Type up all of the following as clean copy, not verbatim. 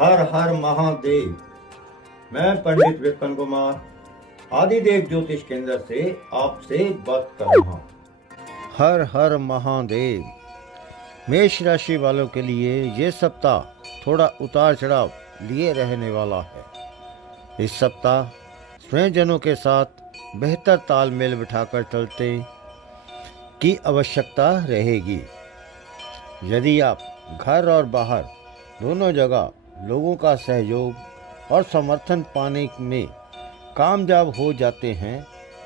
हर हर महादेव। मैं पंडित विपिन कुमार आदिदेव ज्योतिष केंद्र से आपसे बात कर रहा हूँ। हर हर महादेव। मेष राशि वालों के लिए ये सप्ताह थोड़ा उतार चढ़ाव लिए रहने वाला है। इस सप्ताह स्वयंजनों के साथ बेहतर तालमेल बिठाकर चलते की आवश्यकता रहेगी। यदि आप घर और बाहर दोनों जगह लोगों का सहयोग और समर्थन पाने में कामयाब हो जाते हैं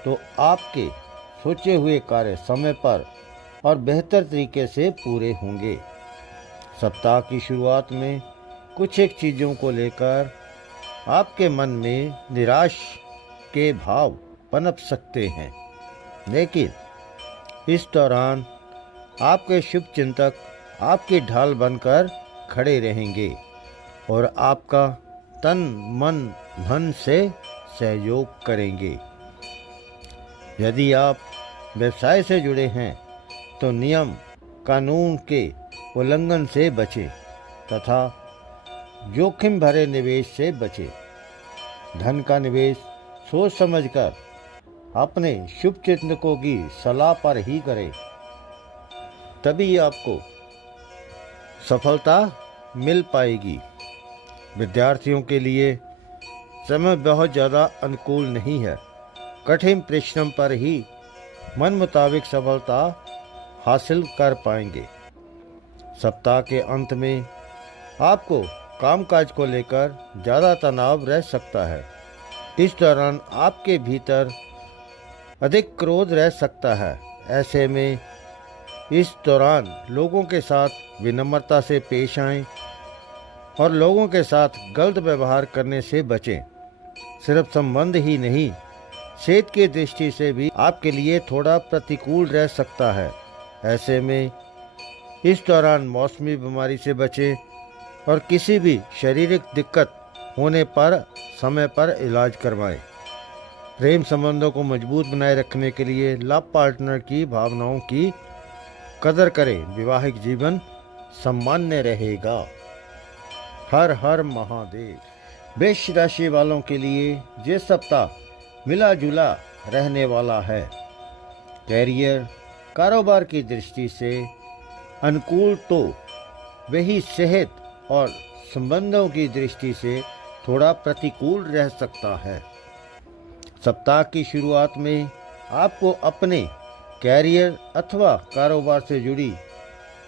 तो आपके सोचे हुए कार्य समय पर और बेहतर तरीके से पूरे होंगे। सप्ताह की शुरुआत में कुछ एक चीज़ों को लेकर आपके मन में निराश के भाव पनप सकते हैं, लेकिन इस दौरान आपके शुभ चिंतक आपकी ढाल बनकर खड़े रहेंगे और आपका तन मन धन से सहयोग करेंगे। यदि आप व्यवसाय से जुड़े हैं तो नियम कानून के उल्लंघन से बचें तथा जोखिम भरे निवेश से बचें। धन का निवेश सोच समझकर अपने शुभ चिंतकों की सलाह पर ही करें, तभी आपको सफलता मिल पाएगी। विद्यार्थियों के लिए समय बहुत ज़्यादा अनुकूल नहीं है। कठिन परिश्रम पर ही मन मुताबिक सफलता हासिल कर पाएंगे। सप्ताह के अंत में आपको कामकाज को लेकर ज़्यादा तनाव रह सकता है। इस दौरान आपके भीतर अधिक क्रोध रह सकता है। ऐसे में इस दौरान लोगों के साथ विनम्रता से पेश आएं और लोगों के साथ गलत व्यवहार करने से बचें। सिर्फ संबंध ही नहीं, सेहत की दृष्टि से भी आपके लिए थोड़ा प्रतिकूल रह सकता है। ऐसे में इस दौरान मौसमी बीमारी से बचें और किसी भी शारीरिक दिक्कत होने पर समय पर इलाज करवाएं। प्रेम संबंधों को मजबूत बनाए रखने के लिए लव पार्टनर की भावनाओं की कदर करें। वैवाहिक जीवन सामान्य रहेगा। हर हर महादेव। वृष राशि वालों के लिए ये सप्ताह मिला जुला रहने वाला है। कैरियर कारोबार की दृष्टि से अनुकूल तो वही सेहत और संबंधों की दृष्टि से थोड़ा प्रतिकूल रह सकता है। सप्ताह की शुरुआत में आपको अपने कैरियर अथवा कारोबार से जुड़ी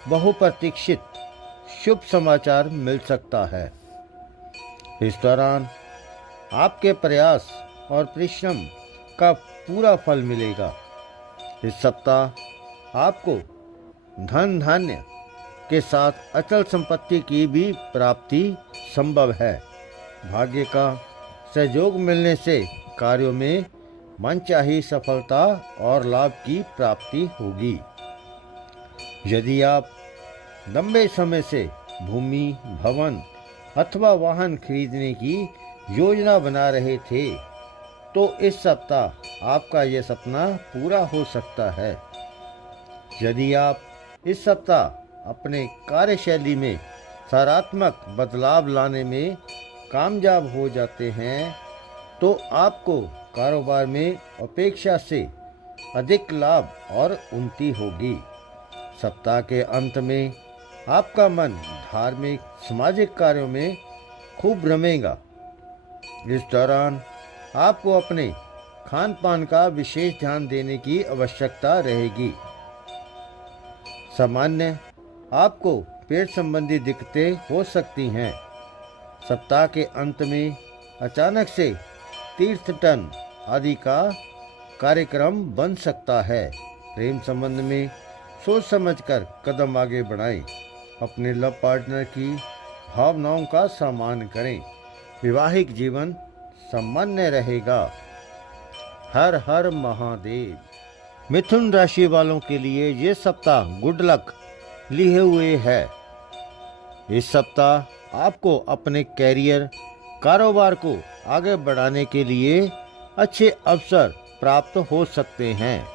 बहुप्रतीक्षित शुभ समाचार मिल सकता है। इस दौरान आपके प्रयास और परिश्रम का पूरा फल मिलेगा। इस सप्ताह आपको धन धान्य के साथ अचल संपत्ति की भी प्राप्ति संभव है। भाग्य का सहयोग मिलने से कार्यों में मनचाही सफलता और लाभ की प्राप्ति होगी। यदि आप लंबे समय से भूमि, भवन अथवा वाहन खरीदने की योजना बना रहे थे तो इस सप्ताह आपका यह सपना पूरा हो सकता है। यदि आप इस सप्ताह अपने कार्यशैली में सकारात्मक बदलाव लाने में कामयाब हो जाते हैं तो आपको कारोबार में अपेक्षा से अधिक लाभ और उन्नति होगी। सप्ताह के अंत में आपका मन धार्मिक सामाजिक कार्यों में खूब रमेगा। इस दौरान आपको अपने खान पान का विशेष ध्यान देने की आवश्यकता रहेगी। सामान्य आपको पेट संबंधी दिक्कतें हो सकती हैं। सप्ताह के अंत में अचानक से तीर्थटन आदि का कार्यक्रम बन सकता है। प्रेम संबंध में सोच समझकर कदम आगे बढ़ाएं। अपने लव पार्टनर की भावनाओं का सम्मान करें। वैवाहिक जीवन सामान्य रहेगा। हर हर महादेव। मिथुन राशि वालों के लिए ये सप्ताह गुड लक लिए हुए है। इस सप्ताह आपको अपने कैरियर कारोबार को आगे बढ़ाने के लिए अच्छे अवसर प्राप्त हो सकते हैं।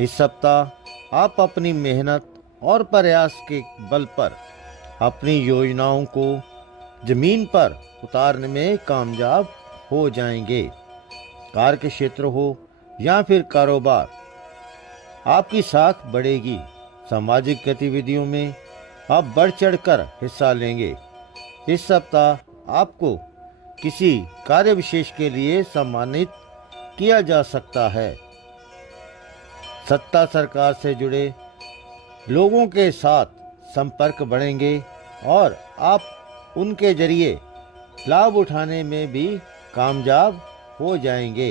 इस सप्ताह आप अपनी मेहनत और प्रयास के बल पर अपनी योजनाओं को जमीन पर उतारने में कामयाब हो जाएंगे। कार्य के क्षेत्र हो या फिर कारोबार, आपकी साख बढ़ेगी। सामाजिक गतिविधियों में आप बढ़ चढ़कर हिस्सा लेंगे। इस सप्ताह आपको किसी कार्य विशेष के लिए सम्मानित किया जा सकता है। सत्ता सरकार से जुड़े लोगों के साथ संपर्क बढ़ेंगे और आप उनके जरिए लाभ उठाने में भी कामयाब हो जाएंगे।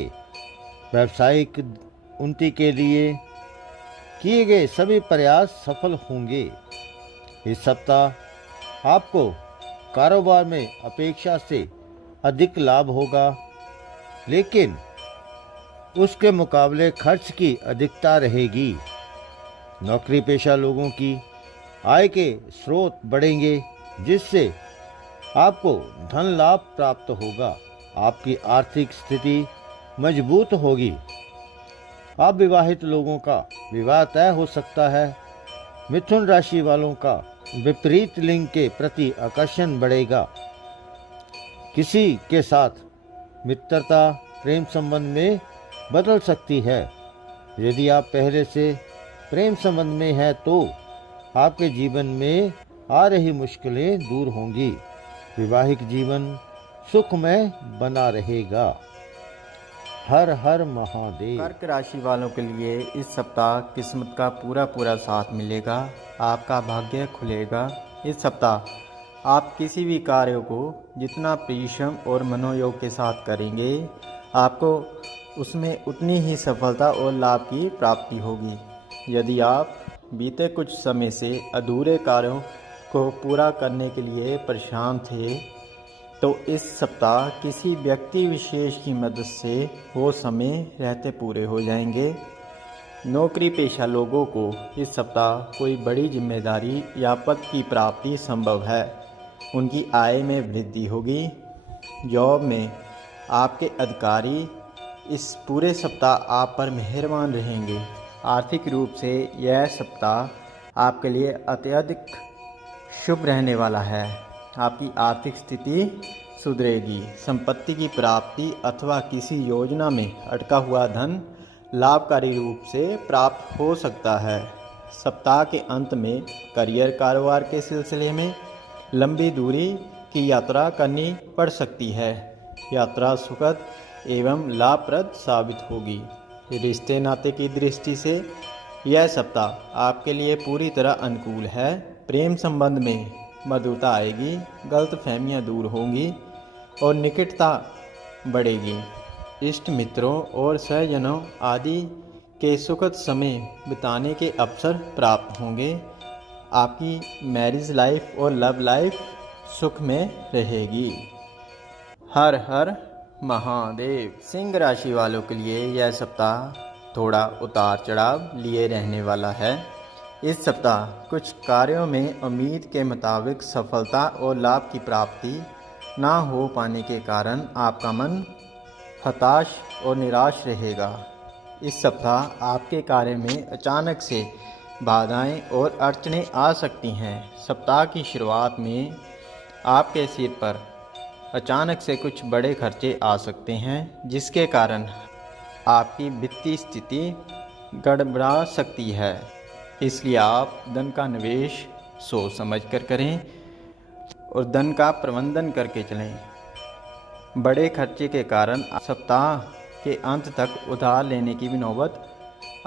व्यावसायिक उन्नति के लिए किए गए सभी प्रयास सफल होंगे। इस सप्ताह आपको कारोबार में अपेक्षा से अधिक लाभ होगा, लेकिन उसके मुकाबले खर्च की अधिकता रहेगी। नौकरी पेशा लोगों की आय के स्रोत बढ़ेंगे, जिससे आपको धन लाभ प्राप्त होगा। आपकी आर्थिक स्थिति मजबूत होगी। आप विवाहित लोगों का विवाह तय हो सकता है। मिथुन राशि वालों का विपरीत लिंग के प्रति आकर्षण बढ़ेगा। किसी के साथ मित्रता प्रेम संबंध में बदल सकती है। यदि आप पहले से प्रेम संबंध में हैं तो आपके जीवन में आ रही मुश्किलें दूर होंगी। वैवाहिक जीवन सुखमय बना रहेगा। हर हर महादेव। कर्क राशि वालों के लिए इस सप्ताह किस्मत का पूरा साथ मिलेगा। आपका भाग्य खुलेगा। इस सप्ताह आप किसी भी कार्य को जितना परिश्रम और मनोयोग के साथ करेंगे, आपको उसमें उतनी ही सफलता और लाभ की प्राप्ति होगी। यदि आप बीते कुछ समय से अधूरे कार्यों को पूरा करने के लिए परेशान थे, तो इस सप्ताह किसी व्यक्ति विशेष की मदद से वो समय रहते पूरे हो जाएंगे। नौकरी पेशा लोगों को इस सप्ताह कोई बड़ी जिम्मेदारी या पद की प्राप्ति संभव है। उनकी आय में वृद्धि होगी। जॉब में आपके अधिकारी इस पूरे सप्ताह आप पर मेहरबान रहेंगे। आर्थिक रूप से यह सप्ताह आपके लिए अत्यधिक शुभ रहने वाला है। आपकी आर्थिक स्थिति सुधरेगी। संपत्ति की प्राप्ति अथवा किसी योजना में अटका हुआ धन लाभकारी रूप से प्राप्त हो सकता है। सप्ताह के अंत में करियर कारोबार के सिलसिले में लंबी दूरी की यात्रा करनी पड़ सकती है। यात्रा सुखद एवं लाभप्रद साबित होगी। रिश्ते नाते की दृष्टि से यह सप्ताह आपके लिए पूरी तरह अनुकूल है। प्रेम संबंध में मधुरता आएगी, गलतफहमियां दूर होंगी और निकटता बढ़ेगी। इष्ट मित्रों और सहजनों आदि के सुखद समय बिताने के अवसर प्राप्त होंगे। आपकी मैरिज लाइफ और लव लाइफ सुख में रहेगी। हर हर महादेव। सिंह राशि वालों के लिए यह सप्ताह थोड़ा उतार चढ़ाव लिए रहने वाला है। इस सप्ताह कुछ कार्यों में उम्मीद के मुताबिक सफलता और लाभ की प्राप्ति ना हो पाने के कारण आपका मन हताश और निराश रहेगा। इस सप्ताह आपके कार्य में अचानक से बाधाएं और अड़चनें आ सकती हैं। सप्ताह की शुरुआत में आपके सिर पर अचानक से कुछ बड़े खर्चे आ सकते हैं, जिसके कारण आपकी वित्तीय स्थिति गड़बड़ा सकती है। इसलिए आप धन का निवेश सोच समझ कर करें और धन का प्रबंधन करके चलें। बड़े खर्चे के कारण सप्ताह के अंत तक उधार लेने की भी नौबत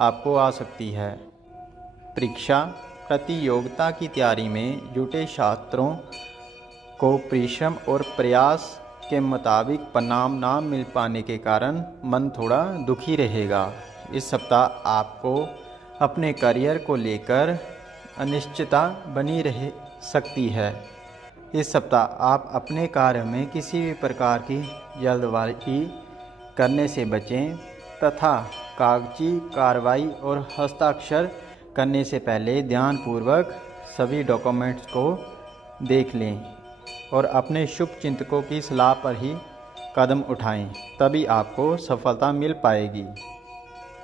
आपको आ सकती है। परीक्षा प्रतियोगिता की तैयारी में जुटे छात्रों को परिश्रम और प्रयास के मुताबिक परिणाम ना मिल पाने के कारण मन थोड़ा दुखी रहेगा। इस सप्ताह आपको अपने करियर को लेकर अनिश्चितता बनी रह सकती है। इस सप्ताह आप अपने कार्य में किसी भी प्रकार की जल्दबाजी करने से बचें तथा कागजी कार्रवाई और हस्ताक्षर करने से पहले ध्यानपूर्वक सभी डॉक्यूमेंट्स को देख लें और अपने शुभ चिंतकों की सलाह पर ही कदम उठाएं, तभी आपको सफलता मिल पाएगी।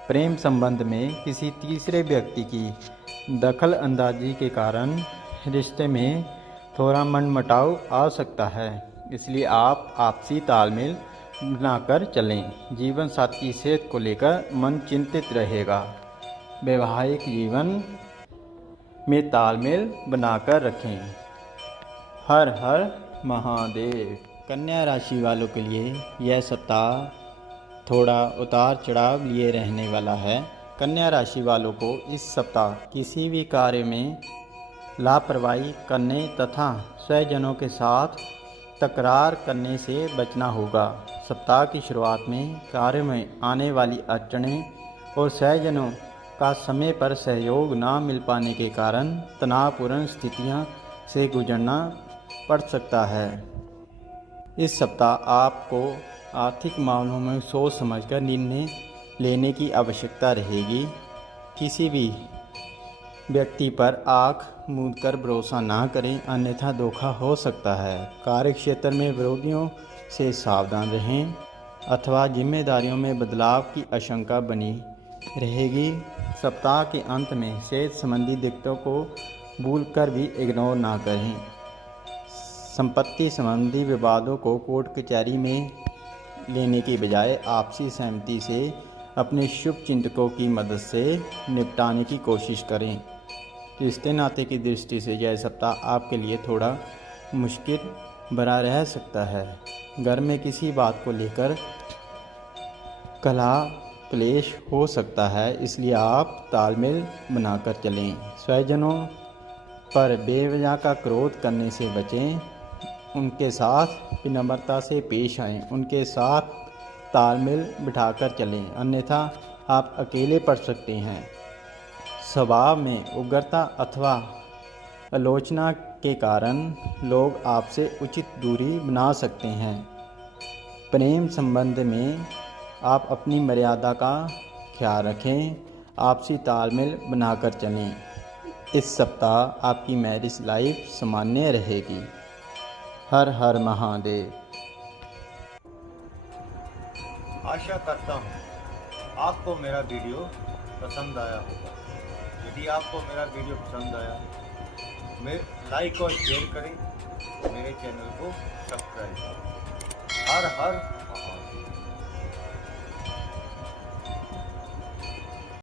प्रेम संबंध में किसी तीसरे व्यक्ति की दखल अंदाजी के कारण रिश्ते में थोड़ा मनमुटाव आ सकता है, इसलिए आप आपसी तालमेल बनाकर चलें। जीवन साथी की सेहत को लेकर मन चिंतित रहेगा। वैवाहिक जीवन में तालमेल बनाकर रखें। हर हर महादेव। कन्या राशि वालों के लिए यह सप्ताह थोड़ा उतार चढ़ाव लिए रहने वाला है। कन्या राशि वालों को इस सप्ताह किसी भी कार्य में लापरवाही करने तथा स्वजनों के साथ तकरार करने से बचना होगा। सप्ताह की शुरुआत में कार्य में आने वाली अड़चनें और स्वजनों का समय पर सहयोग न मिल पाने के कारण तनावपूर्ण स्थितियां से गुजरना पड़ सकता है। इस सप्ताह आपको आर्थिक मामलों में सोच समझकर निर्णय लेने की आवश्यकता रहेगी। किसी भी व्यक्ति पर आँख मूंदकर भरोसा ना करें, अन्यथा धोखा हो सकता है। कार्यक्षेत्र में विरोधियों से सावधान रहें अथवा जिम्मेदारियों में बदलाव की आशंका बनी रहेगी। सप्ताह के अंत में सेहत संबंधी दिक्कतों को भूलकर भी इग्नोर ना करें। संपत्ति संबंधी विवादों को कोर्ट कचहरी में लेने के बजाय आपसी सहमति से अपने शुभ चिंतकों की मदद से निपटाने की कोशिश करें। रिश्ते नाते की दृष्टि से यह सप्ताह आपके लिए थोड़ा मुश्किल भरा रह सकता है। घर में किसी बात को लेकर कलह क्लेश हो सकता है, इसलिए आप तालमेल बनाकर चलें। स्वजनों पर बेवजह का क्रोध करने से बचें। उनके साथ विनम्रता से पेश आएं। उनके साथ तालमेल बिठाकर चलें, अन्यथा आप अकेले पड़ सकते हैं। स्वभाव में उग्रता अथवा आलोचना के कारण लोग आपसे उचित दूरी बना सकते हैं। प्रेम संबंध में आप अपनी मर्यादा का ख्याल रखें। आपसी तालमेल बनाकर चलें। इस सप्ताह आपकी मैरिज लाइफ सामान्य रहेगी। हर हर महादेव। आशा करता हूँ आपको मेरा वीडियो पसंद आया होगा। यदि आपको मेरा वीडियो पसंद आया मैं लाइक और शेयर करें, मेरे चैनल को सब्सक्राइब करें। हर हर